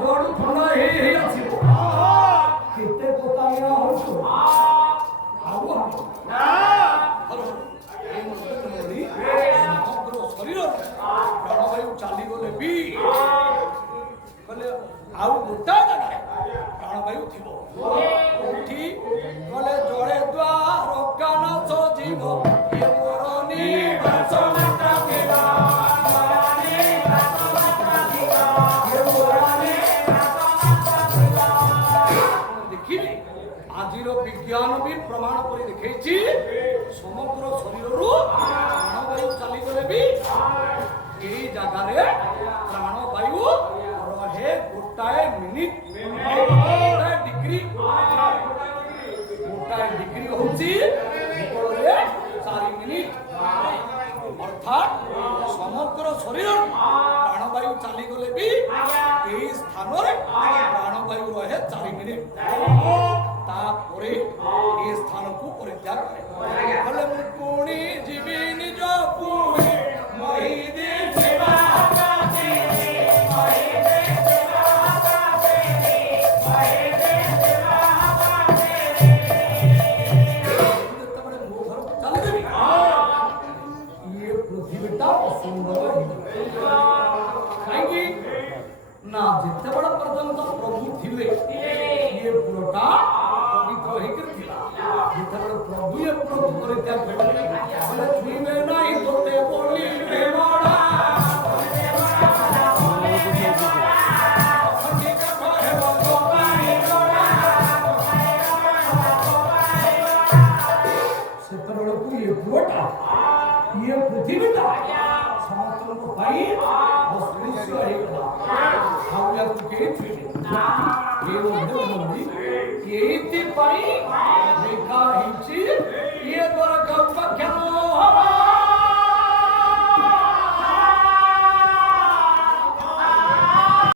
ସବୁଆଡୁ ଥଣ୍ଡା ହେଇ ଆସିବ। କେତେ ପୋତାଳିଆ ହଉଛୁ ଆଉ ସମଗ୍ର ଶରୀର ପ୍ରାଣବାୟୁ ଚାଲିଗଲେ ବି କହିଲେ ଆଉ ଗୋଟା ଜାଗାରେ ପ୍ରାଣବାୟୁ ଥିବ। କୋଉଠି ଗଲେ ଜଳେ ଦ୍ୱାର କାନାଥ ଯିବ ଇଏ ମୋର ନିବାସ ମାତା ପିଲା ଦେଖିଲେ ଆଜିର ବିଜ୍ଞାନ ବି ପ୍ରମାଣ କରି ଦେଖେଇଛି ସମଗ୍ର ଶରୀରରୁ ପ୍ରାଣବାୟୁ ଚାଲିଗଲେ ବି এই জায়গায় প্রাণবায়ু রহে গোটাଏ মিনিট গোটাଏ ডিগ্রি হচ্ছে 4 মিনিট অর্থাৎ সমগ্র শরীর প্রাণবায়ু চালিগলে বি এই স্থাନରେ প্রাণবায়ু রহে 4 মিনিট তারপরে এই স্থানକୁ পরিত্যাগ করে বলে ମୁଁ ପୁଣି ଯିବି ନିଜ ପୁଣି মহিদে সেবা কাছে মহিদে সেবা কাছে মহিদে সেবা কাছে তবে মো ঘর চল দেবি ये पृथ्वीटा सुंदर काहेकि ना जिते बड़ा पर्यंत प्रभु थिले ये पुरटा पवित्र हेकर थिला जिते बड़ा प्रभु ये प्रभु परित्याग करले बोले छुईबे नहीं तोते बोली रे बड़ा ସେତେବେଳକୁ ଇଏ ପୁଅଟା ଇଏ ପୃଥିବୀଟା ସମସ୍ତଙ୍କ ପାଇଁ ଅସ୍ପୃଶ୍ୟ ହେଇଗଲା ଆଉ ୟାକୁ କେହି ଛୁଇଁବେ ଏଇଥିପାଇଁ ଲେଖା ହେଇଛି ଇଏ ଦ୍ୱାରା